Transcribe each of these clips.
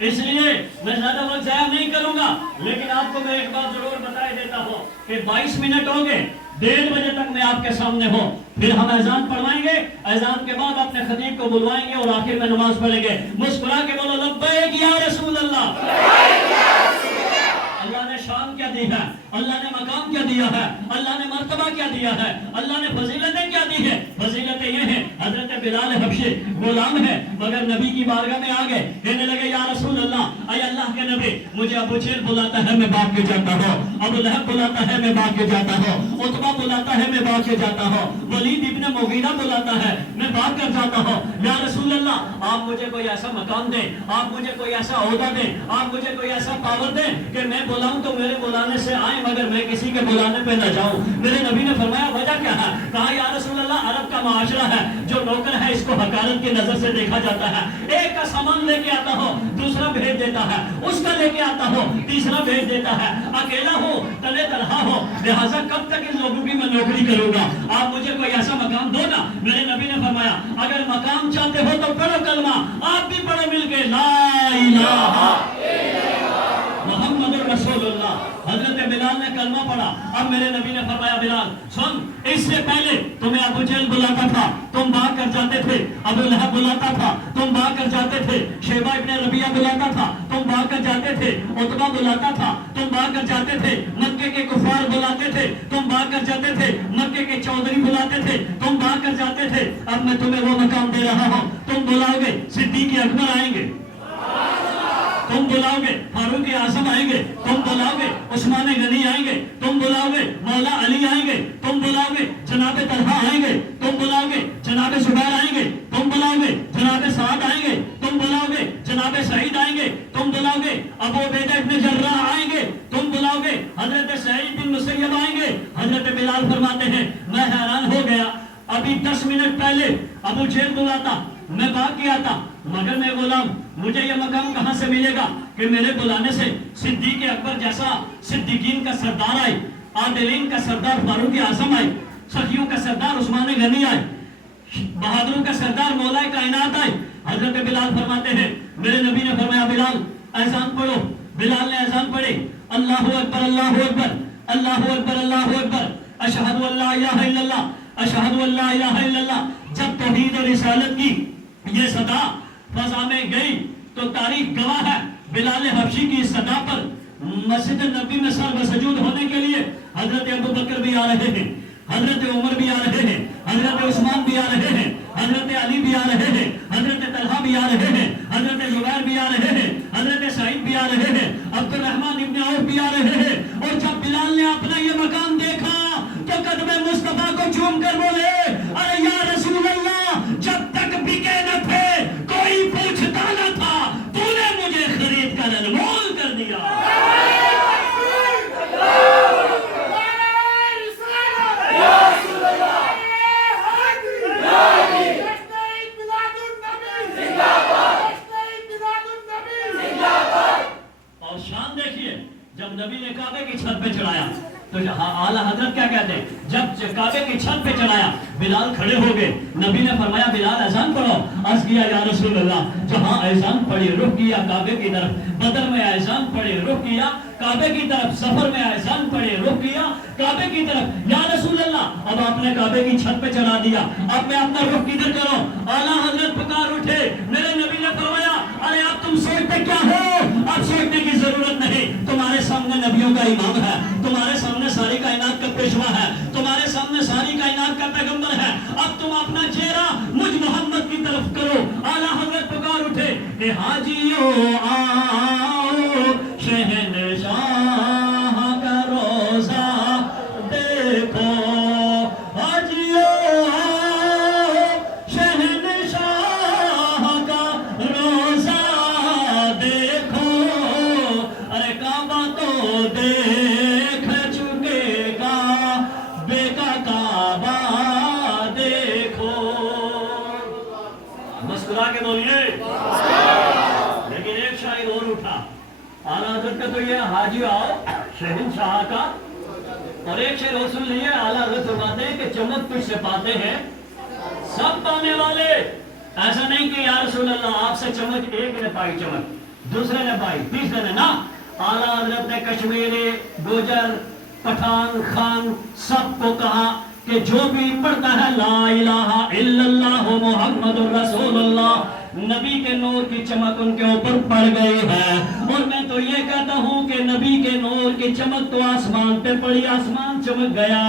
اس لیے میں زیادہ وقت ضائع نہیں کروں گا، لیکن آپ کو میں ایک بات ضرور بتائے دیتا ہوں کہ 22 منٹ ہو گئے، 1:30 بجے تک میں آپ کے سامنے ہوں، پھر ہم اذان پڑھوائیں گے، اذان کے بعد اپنے خطیب کو بلوائیں گے اور آخر میں نماز پڑھیں گے۔ مسکرا کے بولو لبیک یا رسول اللہ۔ اللہ نے شان کیا دی ہے، اللہ نے مقام کیا دیا ہے، اللہ نے مرتبہ کیا دیا ہے، اللہ نے فضیلتیں کیا دی ہے۔ فضیلتیں یہ ہیں، حضرت بلال حبشی غلام ہے مگر نبی کی بارگاہ میں آگئے، کہنے لگے یا رسول اللہ، اے اللہ کے نبی، مجھے ابو جہل بلاتا ہے میں بھاگ کے جاتا ہوں، ابو لہب بلاتا ہے میں بھاگ کے جاتا ہوں، عتبہ بلاتا ہے میں بھاگ کے جاتا ہوں، ولید ابن مغیرہ بلاتا ہے میں بھاگ کر جاتا ہوں۔ یا رسول اللہ، آپ مجھے کوئی ایسا مقام دیں، آپ مجھے کوئی ایسا عہدہ دیں، آپ مجھے کوئی ایسا پاور دیں کہ میں بلاؤں تو میرے بلانے سے آئیں مگر میں کسی کے بلانے پہ نہ جاؤں۔ میرے نبی نے فرمایا وجہ کیا ہے؟ کہا یا رسول اللہ، عرب کا معاشرہ ہے، جو نوکر ہے اس کو حقارت کی نظر سے دیکھا جاتا ہے، ایک کا سامان لے کے آتا ہو دوسرا بھیج دیتا ہے، اس کا لے کے آتا ہو تیسرا بھیج دیتا ہے، اکیلا ہو تلے تنہا ہو، لہٰذا کب تک ان لوگوں کی میں نوکری کروں گا؟ آپ مجھے کوئی ایسا مقام دو نا۔ میرے نبی نے فرمایا اگر مقام چاہتے ہو تو پڑھو کلمہ، آپ بھی پڑھو مل کے لا الہ محمد رسول اللہ۔ حضرت بلال نے کلمہ پڑھا۔ اب میرے نبی نے فرمایا بلال سن، اس سے پہلے تمہیں ابو جہل بلاتا تھا تم بھاگ کر جاتے تھے، ابو لہب بلاتا تھا تم بھاگ کر جاتے تھے، شیبہ ابن ربیعہ بلاتا تھا تم بھاگ کر جاتے تھے، عتبہ بلاتا تھا تم بھاگ کر جاتے تھے، مکے کے کفار بلاتے تھے تم بھاگ کر جاتے تھے، مکے کے چودھری بلاتے تھے تم بھاگ کر جاتے تھے۔ اب میں تمہیں وہ مقام دے رہا ہوں، تم بلاؤ گے صدیق اکبر آئیں گے، تم بلاؤ گے فاروق اعظم آئیں گے، تم بلاؤ گے عثمان غنی آئیں گے، تم بلاؤ گے مولا علی آئیں گے، تم بلاؤ گے جناب طلحہ آئیں گے، تم بلاؤ گے جناب زبیر آئیں گے، تم بلاؤ گے جناب سعد آئیں گے، تم بلاؤ گے جناب سعید آئیں گے، تم بلاؤ گے ابو عبیدہ ابن جراح آئیں گے، تم بلاؤ گے حضرت سعید بن مسیب آئیں گے۔ حضرت بلال فرماتے ہیں میں حیران ہو گیا، ابھی 10 منٹ پہلے ابو جہل بلاتا میں بھاگ کے آتا، مگر میں غلام، مجھے یہ مقام کہاں سے ملے گا کہ میرے بلانے سے صدیق اکبر جیسا صدیقین کا سردار آئے، عادلین کا سردار فاروق اعظم آئے، سخیوں کا سردار عثمان غنی آئے، بہادروں کا سردار مولا کائنات آئے۔ حضرت بلال فرماتے ہیں میرے نبی نے فرمایا بلال اذان پڑھو۔ بلال نے اذان پڑھی، اللہ اکبر اللہ اکبر اللہ اکبر اللہ اکبر، اشہد ان لا الہ الا اللہ اشہد ان لا الہ الا اللہ۔ جب توحید و رسالت کی یہ صدا فضا میں گئی تو تاریخ گواہ ہے، بلال حبشی کی صدا پر مسجد نبی میں سر بسجود ہونے کے لیے حضرت ابو بکر بھی آ رہے ہیں، حضرت عمر بھی آ رہے ہیں، حضرت عثمان بھی آ رہے ہیں، حضرت علی بھی آ رہے ہیں، حضرت طلحہ بھی آ رہے ہیں، حضرت زبیر بھی آ رہے ہیں، حضرت سعید بھی آ رہے ہیں، عبد الرحمن ابن عوف بھی آ رہے ہیں۔ اور جب بلال نے اپنا یہ مقام دیکھا تو قدم مصطفیٰ کو چوم کر بولے ارے یا رسول اللہ، جب تک بکے نہ تھے کوئی پوچھتا نہ تھا، تو نے مجھے خرید کر انمول کر دیا۔ اور شان دیکھیے، جب نبی نے کعبے کی چھت پہ چڑھایا تو اعلیٰ حضرت کیا کہتے ہیں، جب کعبے کی چھت پہ چڑھایا بلال کھڑے ہو گئے، نبی نے فرمایا بلال اذان پڑھو۔ عرض کیا یا رسول اللہ، جہاں اذان پڑھی رخ کیا کعبے کی طرف، بدر میں اذان پڑھی رخ کیا کعبے کی طرف، سفر میں اذان پڑھی رخ کیا کعبے کی طرف۔ یا رسول اللہ، اب آپ نے کعبے کی چھت پہ چڑھا دیا، اب میں اپنا رخ کدھر کروں؟ اعلیٰ حضرت پکار اٹھے، میرے نبی نے فرمایا ارے آپ تم سوچتے کیا ہو؟ اب سوچنے کی ضرورت نہیں، تمہارے سامنے نبیوں کا امام ہے، تمہارے سامنے ساری کائنات کا پیشوا ہے، تمہارے سامنے ساری کائنات کا پیغمبر ہے، اب تم اپنا چہرہ مجھ محمد کی طرف کرو۔ اعلیٰ حضرت پکار اٹھے کہ حاجیو آؤ شہنشاہ کا روزہ دیکھو، حاجیو آؤ شہنشاہ کا روزہ دیکھو، ارے کعبہ تو دیکھ چکے گا، بے کا کعبہ دیکھو۔ مسکرا کے بولیے۔ لیکن ایک شاعر اور اٹھا، اعلیٰ حضرت کا تو یہ حاجی آؤ شہنشاہ کا، اور ایک شعر اور سن لیے، اعلیٰ حضرت فرماتے ہیں کہ چمک تجھ سے پاتے ہیں سب پانے والے، ایسا نہیں کہ یا رسول اللہ آپ سے چمک ایک نے پائی چمک، دوسرے نے 22، تیسرے نے نا، اعلیٰ حضرت نے کشمیری، گوجر، پٹھان، خان سب کو کہا کہ جو بھی پڑھتا ہے لا الہ الا اللہ محمد رسول اللہ، نبی کے نور کی چمک ان کے اوپر پڑ گئی ہے۔ اور میں تو یہ کہتا ہوں کہ نبی کے نور کی چمک تو آسمان پہ پڑی، آسمان چمک گیا،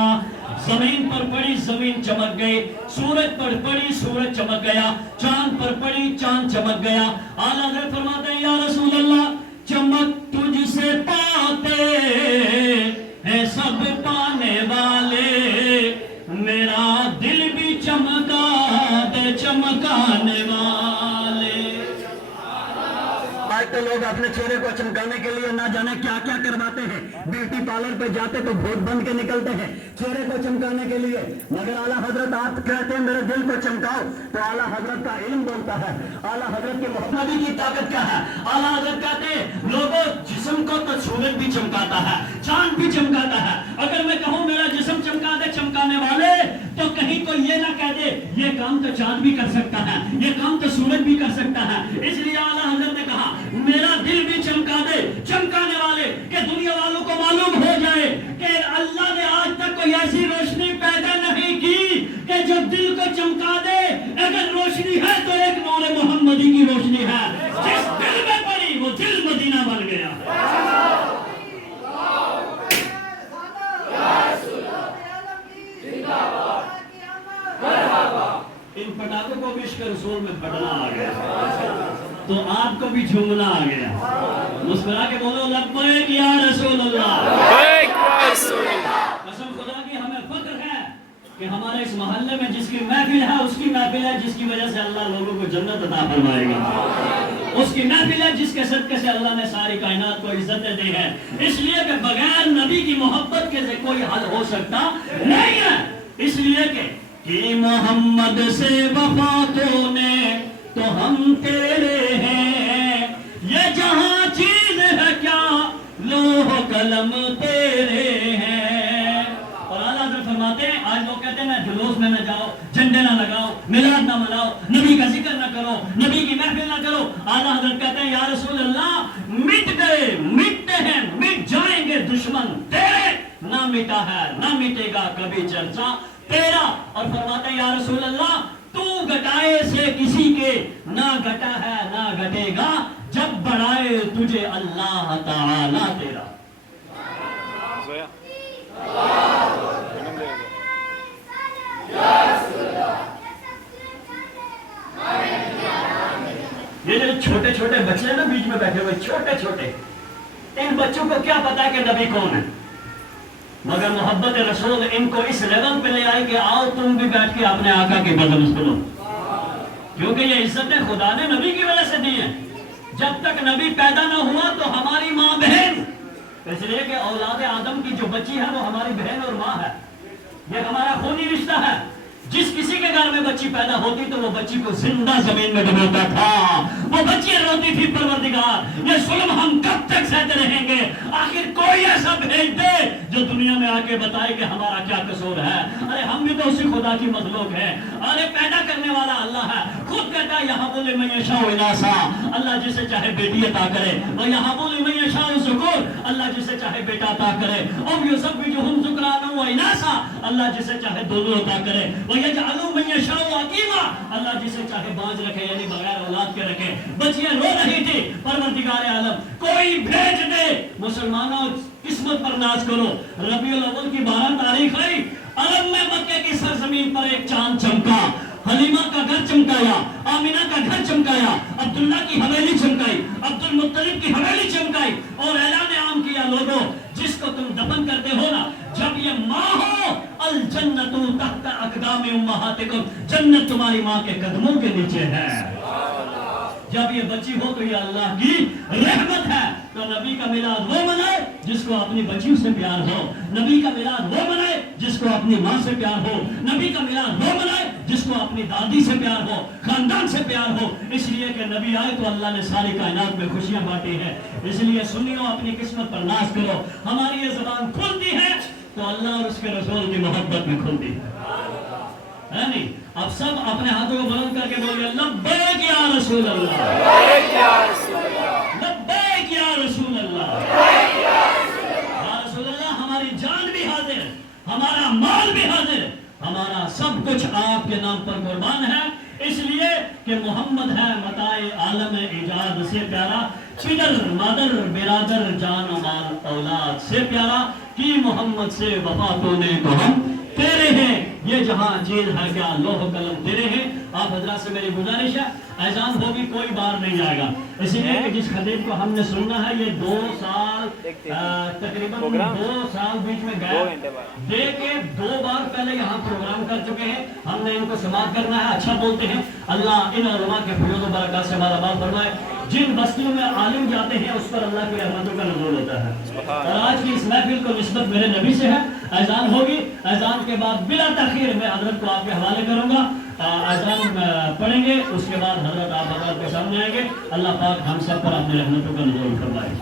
زمین پر پڑی، زمین چمک گئی، سورج پر پڑی، سورج چمک گیا، چاند پر پڑی، چاند چمک گیا۔ اعلیٰ حضرت فرماتے ہیں یا رسول اللہ چمک تجھ سے پاتے ہیں سب پانے والے، میرا دل بھی چمکا دے چمکانے والے۔ آج تو لوگ اپنے چہرے کو چمکانے کے لیے نہ جانے کیا کیا کرواتے ہیں، بیوٹی پارلر پہ جاتے تو بھوت بن کے نکلتے ہیں چہرے کو چمکانے کے لیے، مگر اعلیٰ حضرت آپ کہتے ہیں میرے دل کو چمکاؤ، تو اعلیٰ حضرت کا علم بولتا ہے، اعلیٰ حضرت کی محمدی کی طاقت کیا ہے۔ اعلیٰ حضرت کہتے ہیں لوگوں جسم کو تو سورج بھی چمکاتا ہے، چاند بھی چمکاتا ہے، اگر میں کہوں میرا جسم چمکا دے چمکانے والے، تو کہیں کوئی یہ نہ کہہ دے یہ کام تو چاند بھی کر سکتا ہے، یہ کام تو سورج بھی کر سکتا ہے۔ اس لیے اعلیٰ حضرت نے کہا میرا دل بھی چمکا دے چمکانے والے، کہ دنیا والوں کو معلوم ہو جائے کہ اللہ نے آج تک کوئی ایسی روشنی پیدا نہیں کی کہ جو دل کو چمکا دے۔ اگر روشنی ہے تو ایک نور محمدی کی روشنی ہے، جس دل میں پڑی وہ دل مدینہ بن گیا۔ ان پٹاخوں کو بھی عشق رسول میں پھٹنا آ گیا تو آپ کو بھی جھومنا آ گیا۔ مسکرا کے بولو لبیک یا رسول اللہ، قسم خدا کی ہمیں فخر ہے کہ ہمارے اس محلے میں جس کی محفل ہے اس کی محفل ہے جس کی وجہ سے اللہ لوگوں کو جنت عطا فرمائے گا، اس کی محفل ہے جس کے صدقے سے اللہ نے ساری کائنات کو عزتیں دی ہیں، اس لیے کہ بغیر نبی کی محبت کے کوئی حل ہو سکتا نہیں ہے۔ اس لیے کہ محمد سے وفا تو نے تو ہم تیرے ہیں، یہ جہاں چیز ہے کیا لوح قلم تیرے ہیں۔ اور اعلیٰ حضرت فرماتے ہیں آج لوگ کہتے ہیں جلوس میں نہ جاؤ، جھنڈے نہ لگاؤ، میلاد نہ مناؤ، نبی کا ذکر نہ کرو، نبی کی محفل نہ کرو۔ اعلیٰ حضرت کہتے ہیں یا رسول اللہ مٹ گئے، مٹتے ہیں، مٹ جائیں گے دشمن تیرے، نہ مٹا ہے نہ مٹے گا کبھی چرچا تیرا۔ اور فرماتے ہیں یا رسول اللہ تو گھٹائے سے کسی کے نہ گھٹا ہے نہ گھٹے گا، جب بڑھائے تجھے اللہ تعالی تیرا۔ یہ جو چھوٹے چھوٹے بچے ہیں نا بیچ میں بیٹھے ہوئے چھوٹے چھوٹے، ان بچوں کو کیا پتا کہ نبی کون ہے، مگر محبت رسول ان کو اس لیول پہ لے آئی کہ آؤ تم بھی بیٹھ کے اپنے آقا کی قدم سنو، کیونکہ یہ عزتیں خدا نے نبی کی وجہ سے دی ہیں۔ جب تک نبی پیدا نہ ہوا تو ہماری ماں بہن، اس لیے کہ اولاد آدم کی جو بچی ہے وہ ہماری بہن اور ماں ہے، یہ ہمارا خونی رشتہ ہے۔ جس کسی کے گھر میں بچی پیدا ہوتی تو وہ بچی کو زندہ زمین میں ڈبوتا تھا، وہ بچی روتی تھی پروردگار یہ ظلم ہم کب تک سہتے رہیں گے، آخر کوئی ایسا بھیج دے جو دنیا میں آ کے بتائے کہ ہمارا کیا قصور ہے۔ ارے ہم بھی تو اسی خدا کی مخلوق ہیں، ارے پیدا کرنے والا اللہ ہے، خود کہتا ہے یہاں بولے من یشاء اناسا، اللہ جسے چاہے بیٹی عطا کرے، اور یہاں بولے من یشاء ذکور، اللہ جسے چاہے بیٹا عطا کرے، اور یسبحهم ذکرانا و اناسا، اللہ جسے چاہے دونوں عطا کرے، وَيَجْعَلُ مَن يَشَاءُ عَقِيمًا، اللہ جسے چاہے باز رکھے یعنی بغیر اولاد کے رکھے۔ بچیاں رو رہی تھی، پروردگار عالم کوئی بھیج دے۔ مسلمانوں قسمت پر ناز کرو، ربیع الاول کی 12 تاریخ آئی، عرب میں مکے کی سرزمین پر ایک چاند چمکا، حلیمہ کا گھر چمکایا، آمینہ کا گھر چمکایا، عبداللہ کی حویلی چمکائی، عبد المطلب کی حویلی چمکائی، اور اعلان عام کیا لوگوں جس کو تم دفن کرتے ہو نا، جب یہ ماں ہو الجنت تحت اقدام امہاتکم، جنت تمہاری ماں کے قدموں کے نیچے ہے۔ جب یہ بچی ہو تو یہ اللہ کی رحمت ہے۔ تو نبی کا میلاد وہ منائے جس کو اپنی بچیوں سے پیار ہو، نبی کا میلاد وہ منائے جس کو اپنی ماں سے پیار ہو، نبی کا میلاد وہ منائے جس کو اپنی دادی سے پیار ہو، خاندان سے پیار ہو، اس لیے کہ نبی آئے تو اللہ نے ساری کائنات میں خوشیاں بانٹی ہیں۔ اس لیے سنیو اپنی قسمت پر ناز کرو، ہماری یہ زبان کھلتی ہے تو اللہ اور اس کے رسول کی محبت میں کھلتی ہے نہیں؟ اب سب اپنے ہاتھوں کو بلند کر کے بولے لبیک یا رسول اللہ، لبیک یا رسول اللہ، ہمارا مال بھی حاضر، ہمارا سب کچھ آپ کے نام پر قربان ہے، اس لیے کہ محمد ہے متاع عالم ایجاد سے پیارا، پدر مادر برادر جان و مال اولاد سے پیارا، کی محمد سے وفا تو نے تو ہم تیرے ہیں، یہ جہاں چیز ہے کیا لوح قلم تیرے ہیں۔ آپ حضرات سے میری گزارش ہے، اذان ہوگی کوئی بار نہیں جائے گا، اسی لیے کہ جس خطیب کو ہم نے سننا ہے یہ 2 سال تقریباً 2 سال بیچ میں گیا دے کے 2 بار پہلے یہاں پروگرام کر چکے ہیں، ہم نے ان کو سماعت کرنا ہے، اچھا بولتے ہیں، اللہ ان علماء کے فیوز و برکات سے مالا مال فرمائے۔ جن بستیوں میں عالم جاتے ہیں اس پر اللہ کی رحمتوں کا نزول ہوتا ہے، اور آج کی اس محفل کو نسبت میرے نبی سے ہے۔ اذان ہوگی، اذان کے بعد بلا تاخیر میں حضرت کو آپ کے حوالے کروں گا، اذان پڑھیں گے، اس کے بعد حضرت آپ حضرت کے سامنے آئیں گے۔ اللہ پاک ہم سب پر اپنی رحمتوں کا نزول فرمائے۔